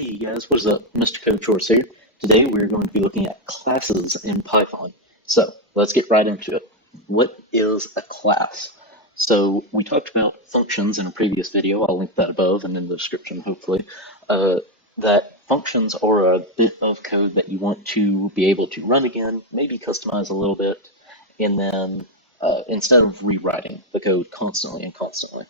Hey guys, what is up? Mr. Coach Horse here. Today we're going to be looking at classes in Python. So let's get right into it. What is a class? So we talked about functions in a previous video. I'll link that above and in the description, hopefully. That functions are a bit of code that you want to be able to run again, maybe customize a little bit, and then instead of rewriting the code constantly and constantly.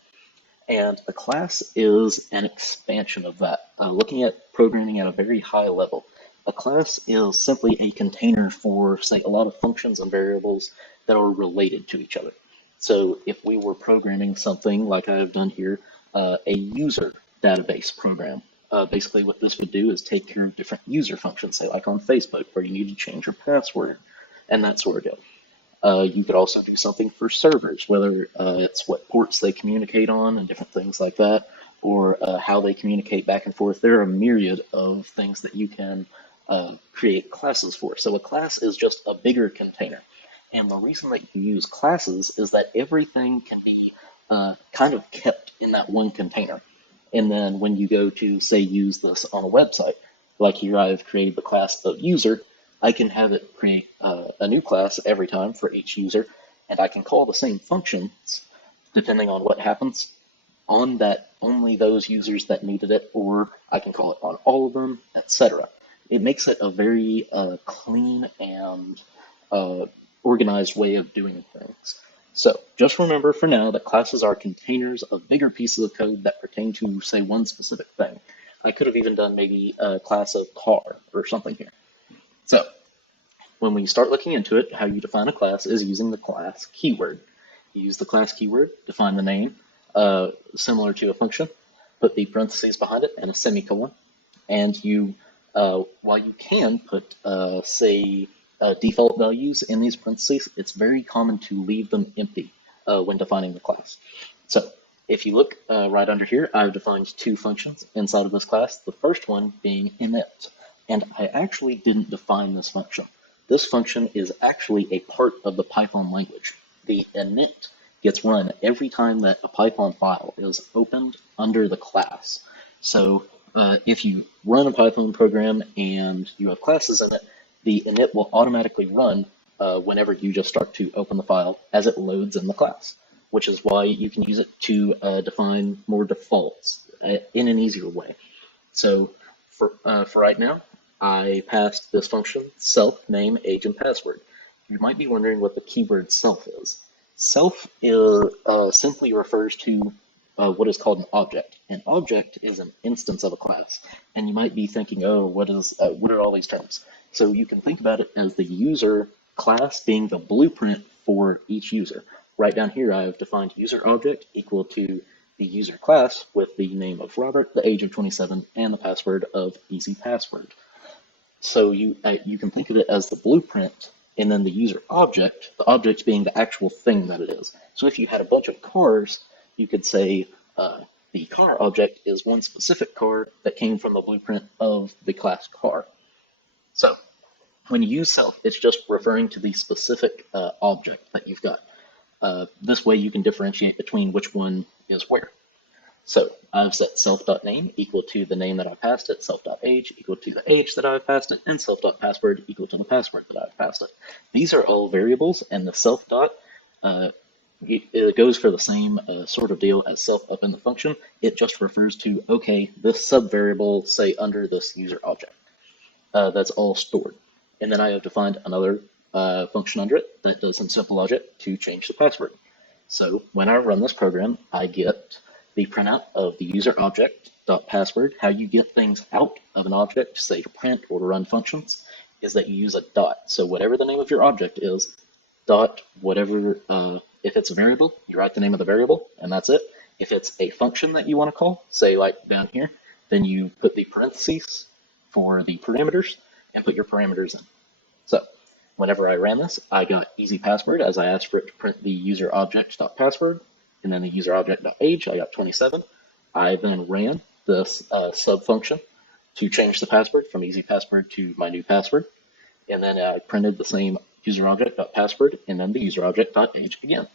And a class is an expansion of that. Looking at programming at a very high level, a class is simply a container for, say, a lot of functions and variables that are related to each other. So if we were programming something like I've done here, a user database program, basically what this would do is take care of different user functions, say like on Facebook, where you need to change your password and that sort of deal. You could also do something for servers, whether it's what ports they communicate on and different things like that, or how they communicate back and forth. There are a myriad of things that you can create classes for. So a class is just a bigger container. And the reason that you use classes is that everything can be kind of kept in that one container. And then when you go to, say, use this on a website, like here I've created the class of user, I can have it create a new class every time for each user, and I can call the same functions depending on what happens on that only those users that needed it, or I can call it on all of them, etc. It makes it a very clean and organized way of doing things. So just remember for now that classes are containers of bigger pieces of code that pertain to, say, one specific thing. I could have even done maybe a class of car or something here. So when we start looking into it, how you define a class is using the class keyword. You use the class keyword, define the name, similar to a function, put the parentheses behind it and a semicolon, and you, while you can put, say, default values in these parentheses, it's very common to leave them empty when defining the class. So if you look right under here, I've defined two functions inside of this class, the first one being init. And I actually didn't define this function. This function is actually a part of the Python language. The init gets run every time that a Python file is opened under the class. So if you run a Python program and you have classes in it, the init will automatically run whenever you just start to open the file as it loads in the class, which is why you can use it to define more defaults in an easier way. So for right now, I passed this function, self, name, age, and password. You might be wondering what the keyword self is. Self is, simply refers to what is called an object. An object is an instance of a class. And you might be thinking, oh, what are all these terms? So you can think about it as the user class being the blueprint for each user. Right down here, I have defined user object equal to the user class with the name of Robert, the age of 27, and the password of easy password. So you can think of it as the blueprint, and then the user object, the object being the actual thing that it is. So if you had a bunch of cars, you could say the car object is one specific car that came from the blueprint of the class car. So when you use self, it's just referring to the specific object that you've got. This way you can differentiate between which one is where. So I've set self.name equal to the name that I passed it, self.age equal to the age that I've passed it, and self.password equal to the password that I've passed it. These are all variables, and the self dot, it goes for the same sort of deal as self up in the function. It just refers to, okay, this subvariable, say, under this user object. That's all stored. And then I have defined another function under it that does some simple logic to change the password. So when I run this program, I get the printout of the user object dot password. How you get things out of an object, say to print or to run functions, is that you use a dot. So whatever the name of your object is, dot whatever, if it's a variable, you write the name of the variable, and that's it. If it's a function that you want to call, say like down here, then you put the parentheses for the parameters and put your parameters in. So whenever I ran this, I got easy password as I asked for it to print the user object dot password, and then the user object dot age, I got 27. I then ran this sub function to change the password from easy password to my new password, and then I printed the same user object dot password and then the user object dot age again.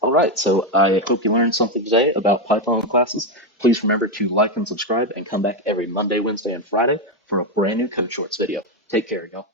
All right, so I hope you learned something today about Python classes. Please remember to like and subscribe and come back every Monday, Wednesday, and Friday for a brand new Code Shorts video. Take care, y'all.